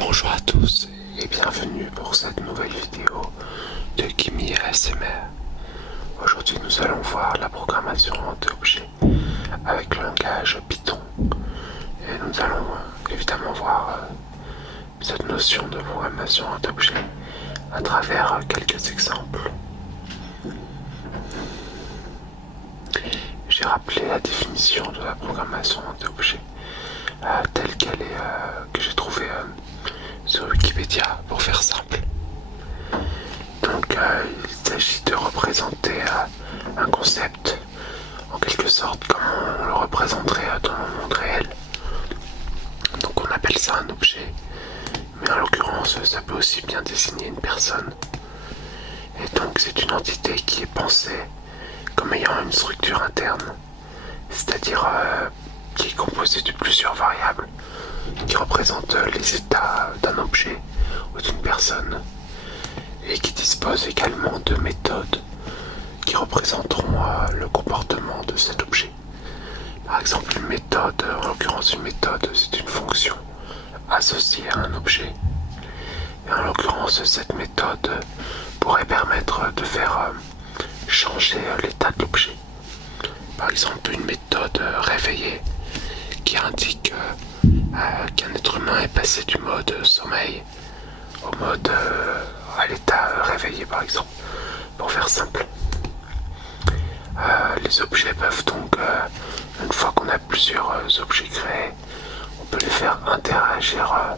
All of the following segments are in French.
Bonjour à tous et bienvenue pour cette nouvelle vidéo de Kimi ASMR. Aujourd'hui nous allons voir la programmation d'objets avec le langage Python et nous allons évidemment voir cette notion de programmation d'objets à travers quelques exemples. J'ai rappelé la définition de la programmation d'objets telle qu'elle est que j'ai trouvée sur Wikipédia pour faire simple. Donc il s'agit de représenter un concept en quelque sorte comme on le représenterait dans le monde réel. Donc on appelle ça un objet, mais en l'occurrence ça peut aussi bien désigner une personne. Et donc c'est une entité qui est pensée comme ayant une structure interne, c'est-à-dire qui est composée de plusieurs variables qui représentent les états d'un objet ou d'une personne et qui dispose également de méthodes qui représenteront le comportement de cet objet. Par exemple, une méthode, en l'occurrence une méthode, c'est une fonction associée à un objet. Et en l'occurrence, cette méthode pourrait permettre de faire changer l'état de l'objet. Par exemple, une méthode réveillée qui indique qu'un être humain est passé du mode sommeil au mode à l'état réveillé, par exemple, pour faire simple. Les objets peuvent donc, une fois qu'on a plusieurs objets créés, on peut les faire interagir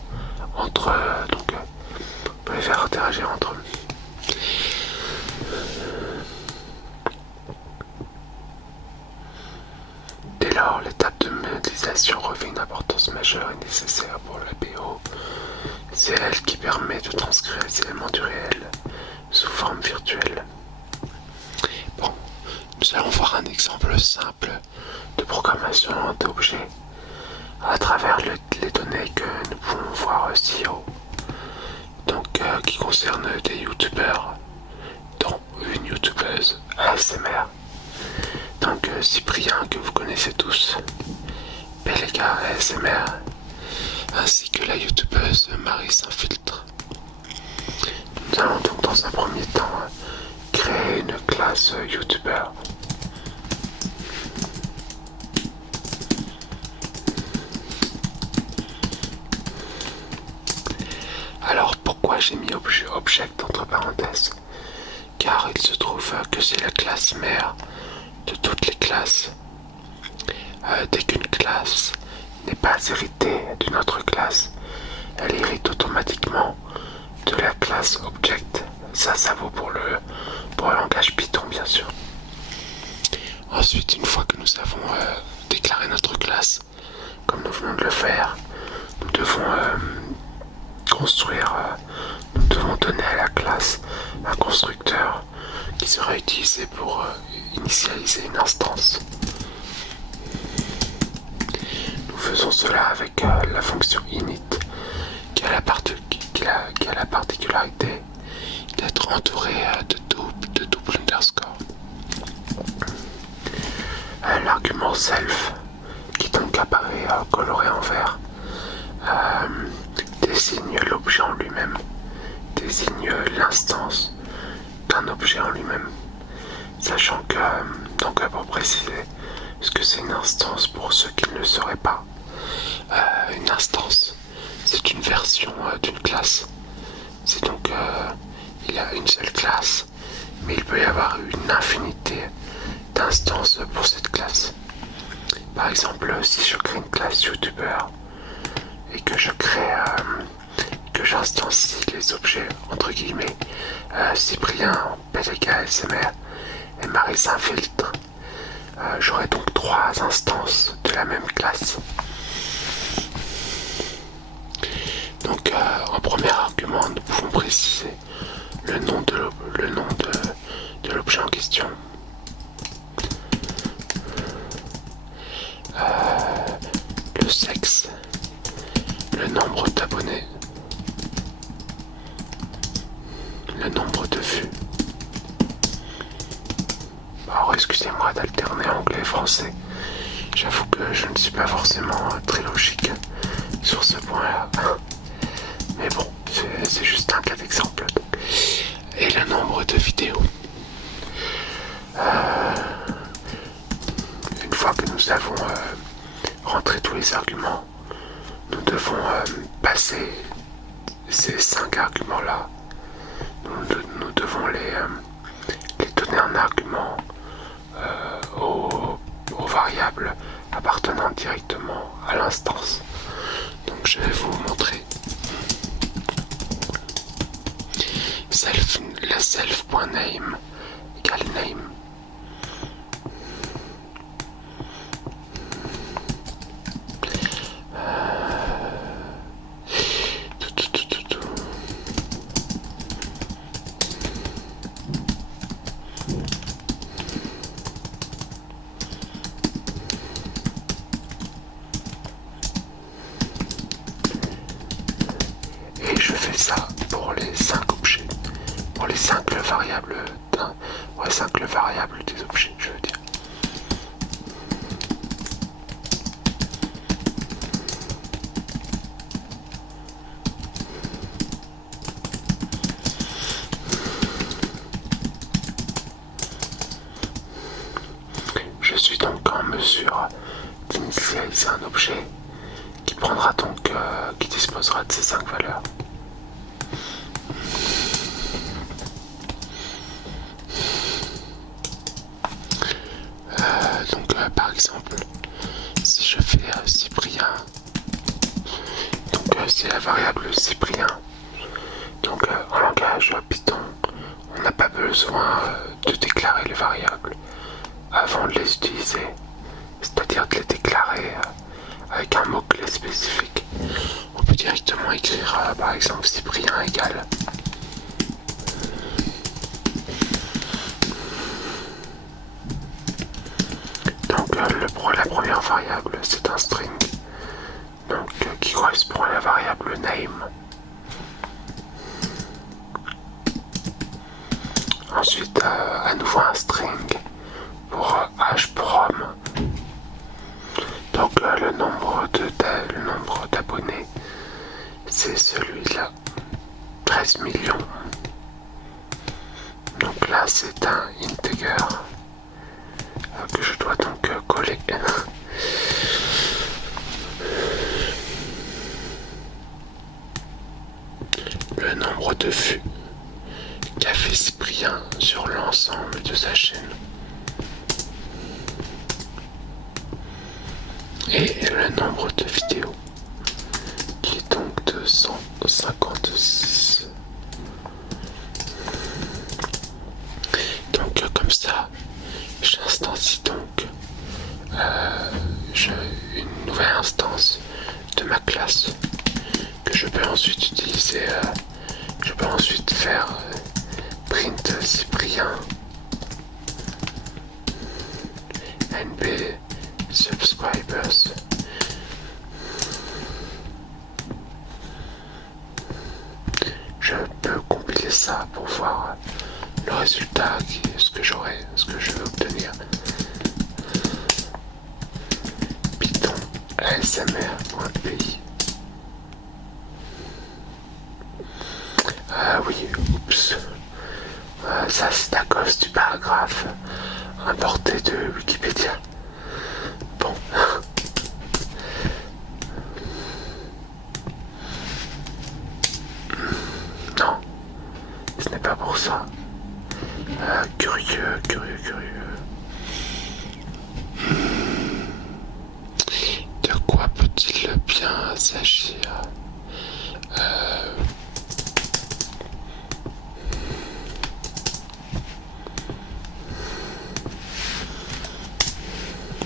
entre eux. Donc, on peut les faire interagir entre eux. Dès lors, l'étape de modélisation revêt une importance majeure et nécessaire pour la BO. C'est elle qui permet de transcrire les éléments du réel sous forme virtuelle. Bon, nous allons voir un exemple simple de programmation d'objets à travers les données que nous pouvons voir ci haut. Donc, qui concerne des youtubeurs, dont une youtubeuse ASMR. Donc Cyprien, que vous connaissez tous, Péléga ASMR, ainsi que la youtubeuse Marie Saint-Filtre. Nous allons donc dans un premier temps créer une classe youtubeur. Alors pourquoi j'ai mis object entre parenthèses? Car il se trouve que c'est la classe mère de toutes les classes. Dès qu'une classe n'est pas héritée d'une autre classe, elle hérite automatiquement de la classe object. Ça vaut pour le langage Python, bien sûr. Ensuite, une fois que nous avons déclaré notre classe, comme nous venons de le faire, nous devons nous devons donner à la classe un constructeur qui sera utilisé pour initialiser une instance. Nous faisons cela avec la fonction init qui a la particularité d'être entourée de double underscore. L'argument self, qui donc apparaît coloré en vert, désigne l'objet en lui-même, désigne l'instance d'un objet en lui-même. Sachant que, donc pour préciser ce que c'est une instance pour ceux qui ne le sauraient pas, une instance, c'est une version d'une classe. C'est donc, il y a une seule classe, mais il peut y avoir une infinité d'instances pour cette classe. Par exemple, si je crée une classe youtubeur et que que j'instancie les objets entre guillemets Cyprien, Péléga ASMR et Marie Saint-Filtre, j'aurai donc 3 instances de la même classe. Donc en premier argument, nous pouvons préciser le nom de l'objet en question. Le sexe, le nombre d'abonnés, le nombre de vues. Alors excusez-moi d'alterner anglais et français. J'avoue que je ne suis pas forcément très logique sur ce point-là. les arguments. Nous devons passer ces 5 arguments-là. Nous devons les donner en argument aux variables appartenant directement à l'instance. Donc je vais vous montrer. La self.name égale name. Et je fais ça pour les 5 objets, pour les 5 variables ouais, 5 variables des objets, je veux dire. Je suis donc en mesure d'initialiser un objet qui prendra donc, qui disposera de ces 5 valeurs. Par exemple, si je fais Cyprien, donc c'est la variable Cyprien. Donc en langage Python, on n'a pas besoin de déclarer les variables avant de les utiliser, c'est-à-dire de les déclarer avec un mot-clé spécifique. On peut directement écrire par exemple Cyprien égale. Donc la première variable c'est un string, donc qui correspond à la variable name. Ensuite à nouveau un string pour h pour homme. Donc le nombre d'abonnés c'est celui-là, 13 millions. Donc là c'est un integer que je dois donc coller. Le nombre de vues qu'a fait Cyprien sur l'ensemble de sa chaîne. Et le nombre de vidéos qui est donc de 156. Donc comme ça, j'instancie donc une nouvelle instance de ma classe que je peux ensuite utiliser. Je peux ensuite faire print Cyprien NB subscribers. Je peux compiler ça pour voir le résultat, ce que je veux obtenir. Python ASMR.py. Oui, oups. Ça c'est à cause du paragraphe importé de Wikipédia. Bon. Non, ce n'est pas pour ça. Curieux. De quoi peut-il bien s'agir?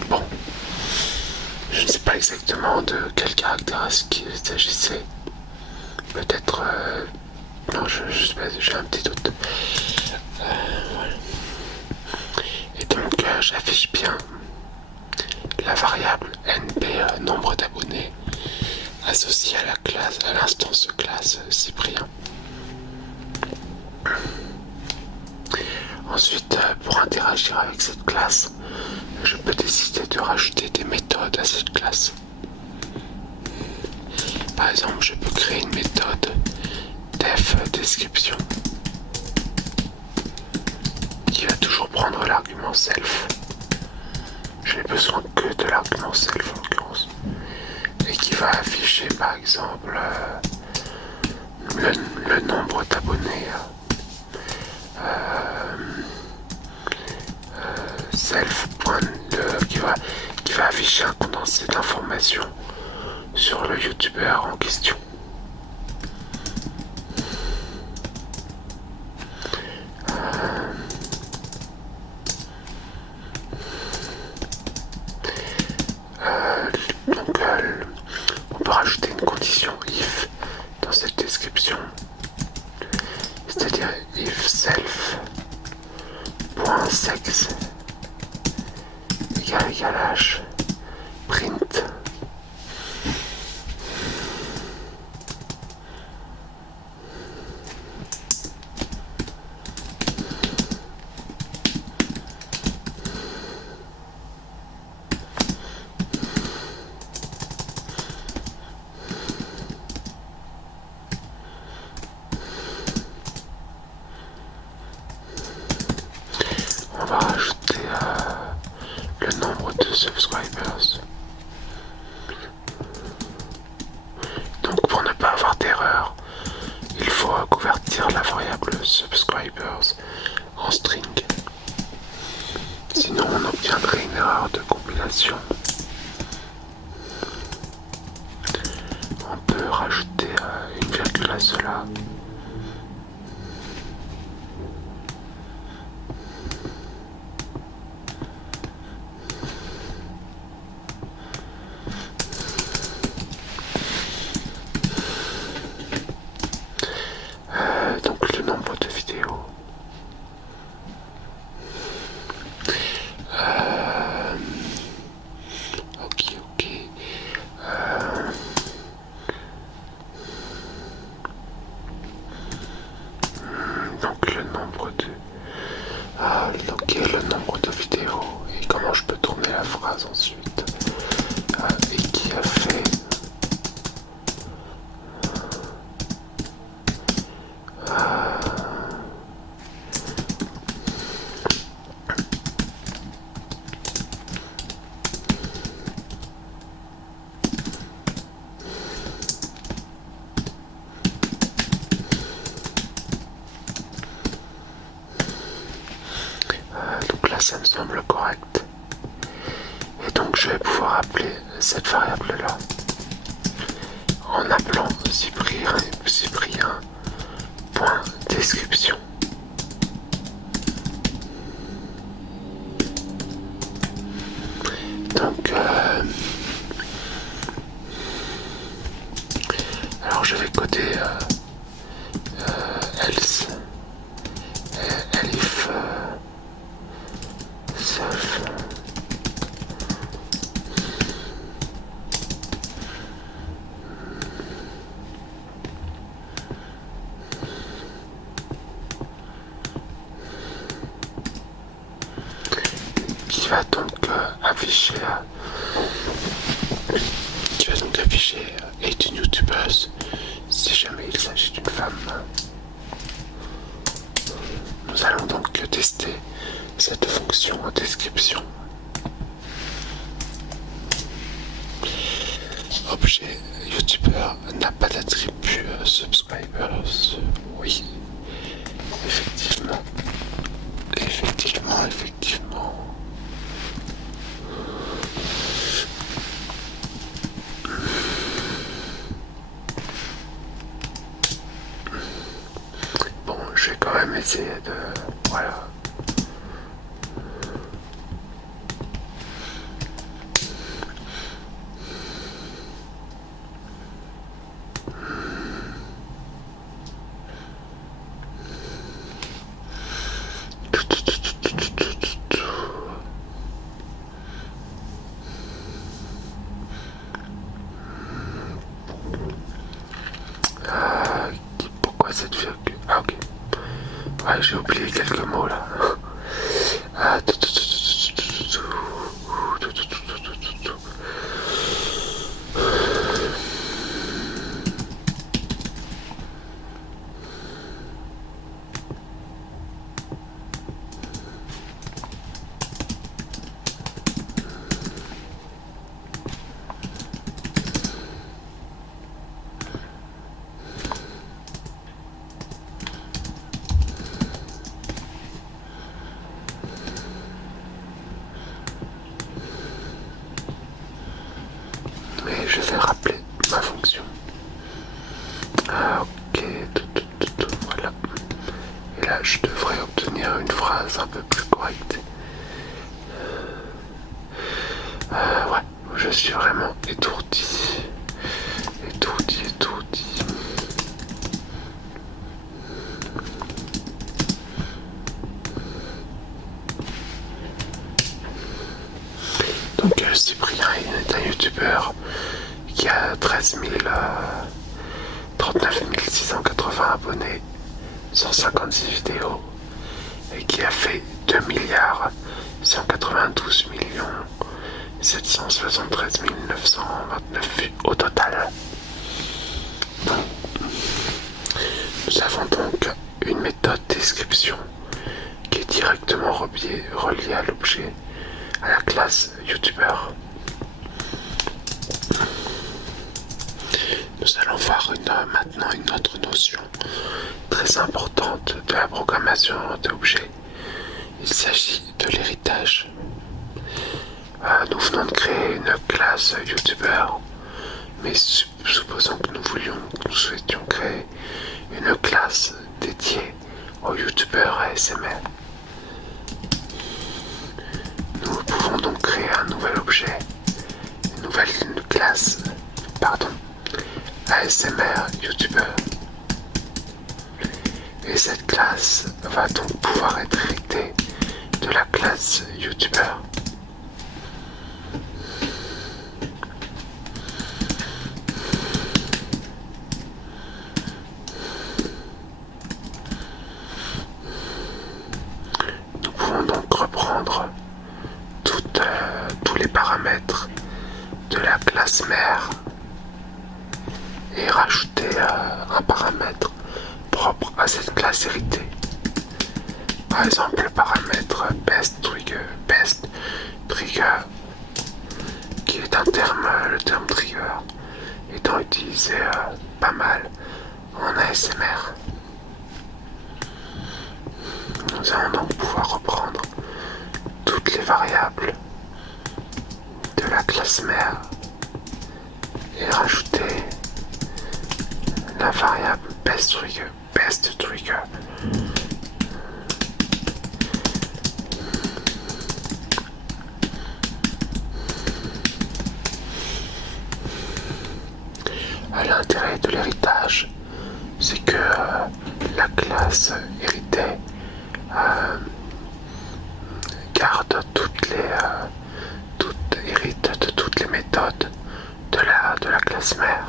Bon, je ne sais pas exactement de quel caractère est-ce qu'il s'agissait. Peut-être... non, je sais pas, j'ai un petit doute. Voilà. Et donc, j'affiche bien la variable NB, nombre d'abonnés, associée à la classe, à l'instance de classe Cyprien. Ensuite, pour interagir avec cette classe, je peux décider de rajouter des méthodes à cette classe. Par exemple, je peux créer une méthode def description qui va toujours prendre l'argument self. Je n'ai besoin que de l'argument self en l'occurrence. exemple le nombre d'abonnés, self qui va afficher un condensé d'informations sur le youtubeur en question. Donc on peut rajouter une condition if dans cette description, c'est-à-dire if self.sex égale h print on va rajouter le nombre de subscribers. Donc pour ne pas avoir d'erreur, il faut convertir la variable subscribers en string. Sinon on obtiendrait une erreur de compilation. On peut rajouter une virgule à cela. Donc le nombre de vidéos. Ok. Donc le nombre de... le nombre de vidéos et comment je peux tourner la phrase ensuite. Et qui a fait... donc là ça me semble correct. Et donc je vais pouvoir appeler cette variable là en appelant Cyprien.description. Donc alors je vais coder else elif self qui va donc afficher est une youtubeuse si jamais il s'agit d'une femme. Nous allons donc tester cette fonction en description. Objet youtubeur n'a pas d'attribut subscribers. Oui, effectivement. Bon, je vais quand même essayer de... Voilà. Pourquoi cette virgule? Ah ok. Ouais, j'ai oublié quelques mots là. là, je devrais obtenir une phrase un peu plus correcte. Ouais, je suis vraiment étourdi. Étourdi, étourdi. Donc Cyprien est un youtubeur qui a 39 680 abonnés, 156 vidéos et qui a fait 2 milliards 192 millions 773 929 vues au total. Nous avons donc une méthode description qui est directement reliée à l'objet, à la classe youtubeur. Nous allons voir maintenant une autre notion très importante de la programmation d'objets. Il s'agit de l'héritage. Nous venons de créer une classe youtubeur, mais supposons que nous souhaitions créer une classe dédiée aux youtubeurs ASMR. Nous pouvons donc créer un nouvel objet, une nouvelle classe, ASMR youtubeur. Et cette classe va donc pouvoir être héritée de la classe youtubeur. Nous pouvons donc reprendre tous les paramètres de la classe mère et rajouter un paramètre propre à cette classe héritée. Par exemple, le paramètre best trigger, qui est le terme trigger étant utilisé pas mal en ASMR. Nous allons donc pouvoir reprendre toutes les variables de la classe mère et rajouter la variable best trigger. L'intérêt de l'héritage, c'est que la classe héritée hérite de toutes les méthodes de la classe mère.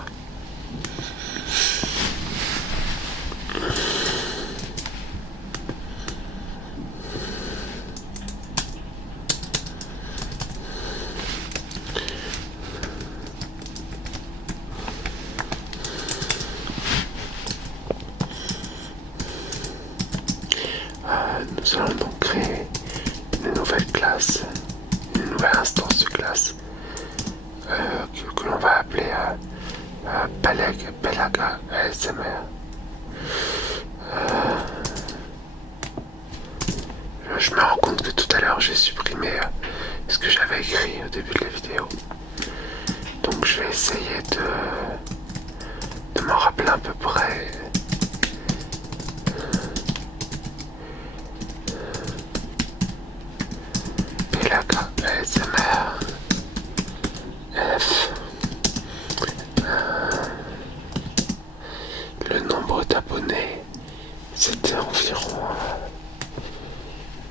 Nous allons donc créer une nouvelle classe, une nouvelle instance de classe que l'on va appeler Pelaga ASMR. Je me rends compte que tout à l'heure j'ai supprimé ce que j'avais écrit au début de la vidéo. Donc je vais essayer de m'en rappeler à peu près. Pelaga ASMR F. Le nombre d'abonnés, c'était environ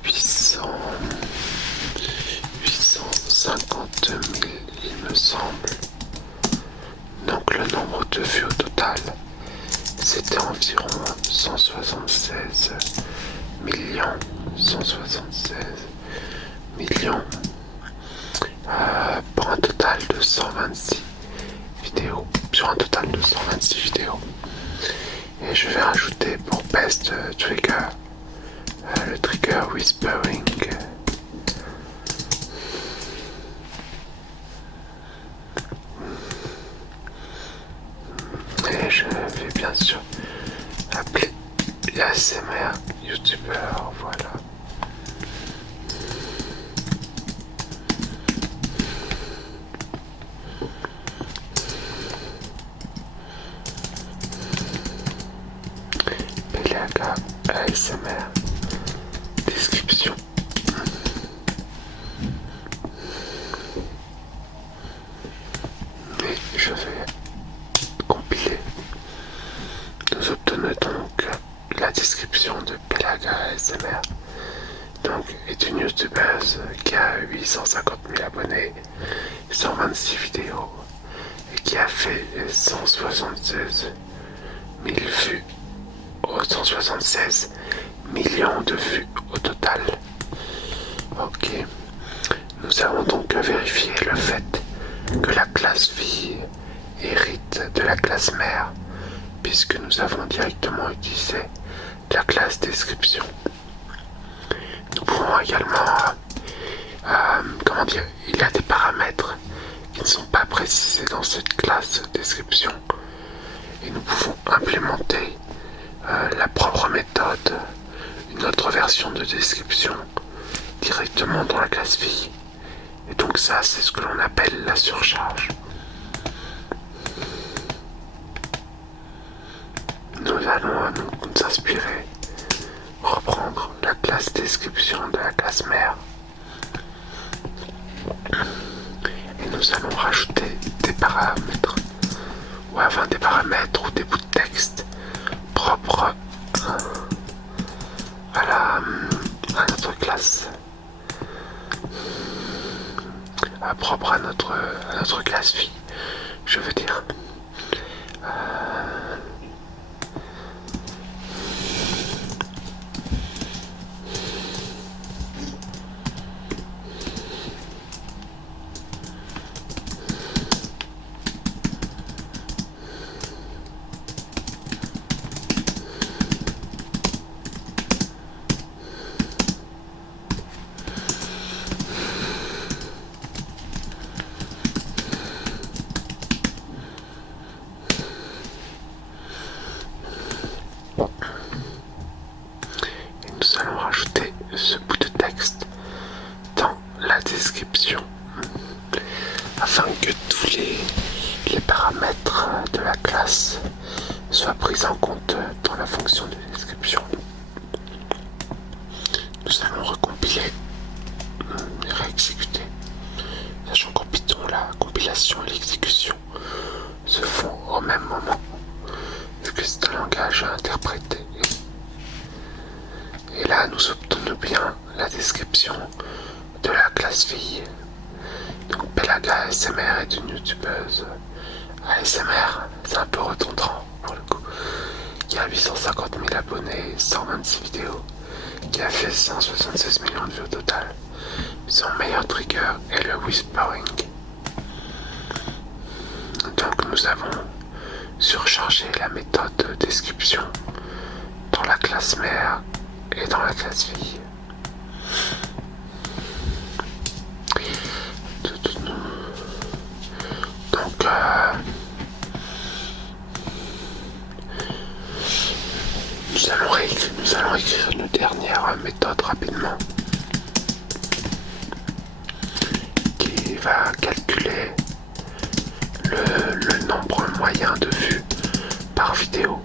850 000, il me semble. Donc le nombre de vues au total, c'était environ 176 millions. Pour un total de 126 vidéos. Sur un total de 126 vidéos. Et je vais rajouter pour best trigger le trigger whispering. Et je vais bien sûr appeler ASMR youtubeur, voilà. Pelaga ASMR. Description. Et je vais compiler. Nous obtenons donc la description de Pelaga ASMR. Donc, est une youtubeuse qui a 850 000 abonnés, 126 vidéos et qui a fait 176 000 vues, 176 millions de vues au total. Ok, nous avons donc vérifié le fait que la classe fille hérite de la classe mère, puisque nous avons directement utilisé la classe description. Nous pouvons également, comment dire, il y a des paramètres qui ne sont pas précisés dans cette classe description et nous pouvons implémenter la propre méthode, une autre version de description directement dans la classe fille. Et donc ça, c'est ce que l'on appelle la surcharge. Nous allons nous inspirer, reprendre la classe description de la classe mère et nous allons rajouter des paramètres des paramètres ou des bouts de texte propres à notre classe, propre à notre classe fille, je veux dire. Nous allons rajouter ce bout de texte dans la description afin que tous les paramètres de la classe soient pris en compte dans la fonction de description. Nous allons recompiler et réexécuter, sachant qu'en Python la compilation et l'exécution se font au même moment vu que c'est un langage interprété. Et là, nous obtenons bien la description de la classe fille. Donc, Pelaga ASMR est une youtubeuse ASMR, c'est un peu redondant pour le coup, qui a 850 000 abonnés, 126 vidéos, qui a fait 176 millions de vues au total. Son meilleur trigger est le whispering. Donc, nous avons surchargé la méthode de description dans la classe mère et dans la classe fille. Donc nous allons écrire une dernière méthode rapidement qui va calculer le nombre moyen de vues par vidéo.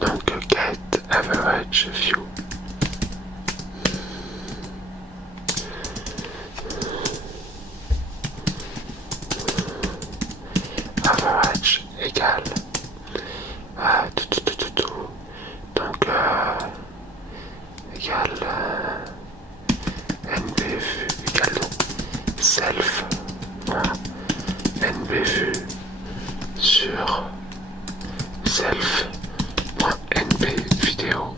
Donc get average view. Average égale donc égale nbvu égale self nbvu sur self.nb vidéo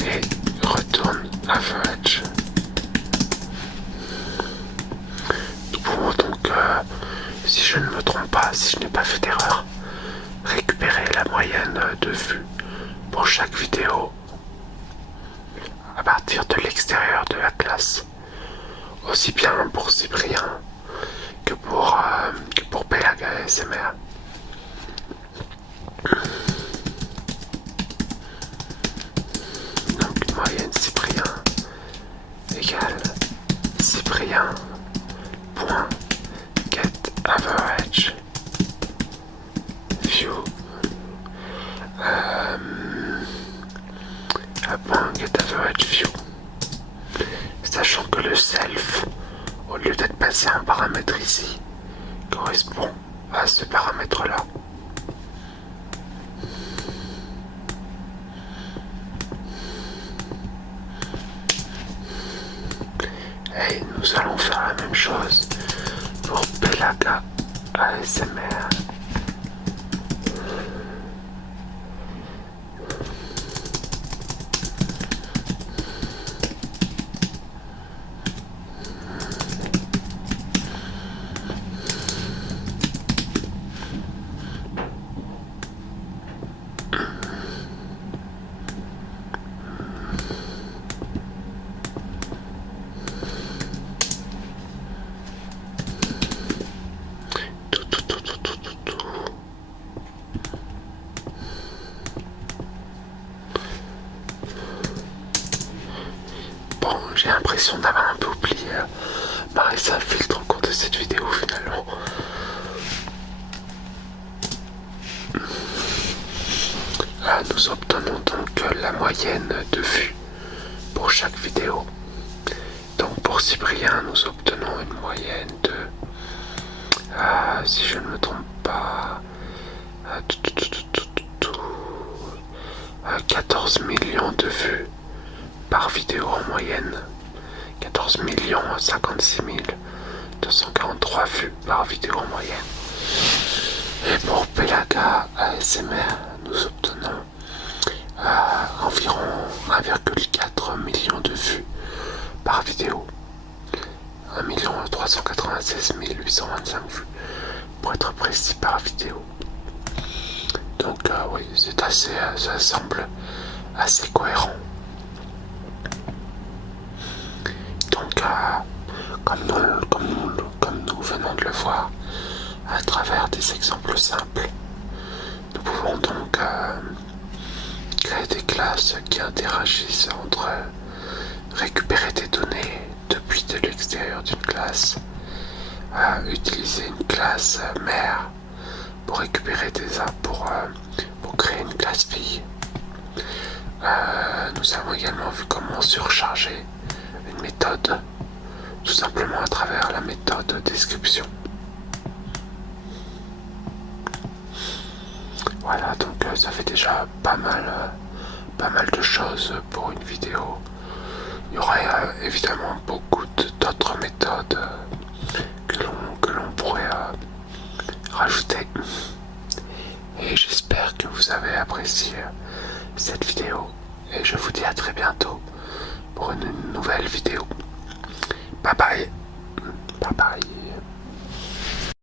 et retourne average. Nous pouvons donc, si je ne me trompe pas, si je n'ai pas fait d'erreur, récupérer la moyenne de vues pour chaque vidéo à partir de l'extérieur de la classe, aussi bien pour Cyprien que pour Pelaga ASMR. Donc get average view. Sachant que le self, au lieu d'être passé un paramètre ici, correspond à ce paramètre-là. Et nous allons faire la même chose pour Pelaga ASMR. Bon, j'ai l'impression d'avoir un peu oublié Marissa Filtre au cours de cette vidéo finalement. Nous obtenons donc la moyenne de vues pour chaque vidéo. Donc pour Cyprien, nous obtenons une moyenne de, si je ne me trompe pas, 14 millions de vues par vidéo en moyenne. 14 millions 56 243 vues par vidéo en moyenne. Et pour Pelaga ASMR, nous obtenons environ 1,4 million de vues par vidéo. 1 396 825 vues pour être précis par vidéo. Donc oui, c'est assez, ça semble assez cohérent. Donc comme nous venons de le voir à travers des exemples simples, nous pouvons donc créer des classes qui interagissent entre récupérer des données depuis de l'extérieur d'une classe, utiliser une classe mère pour récupérer des pour créer une classe fille. Nous avons également vu comment surcharger une méthode, tout simplement à travers la méthode description. Voilà, donc ça fait déjà pas mal de choses pour une vidéo. Il y aurait évidemment beaucoup d'autres méthodes que l'on pourrait rajouter. Et j'espère que vous avez apprécié cette vidéo. Et je vous dis à très bientôt pour une nouvelle vidéo. Bye bye. Bye bye.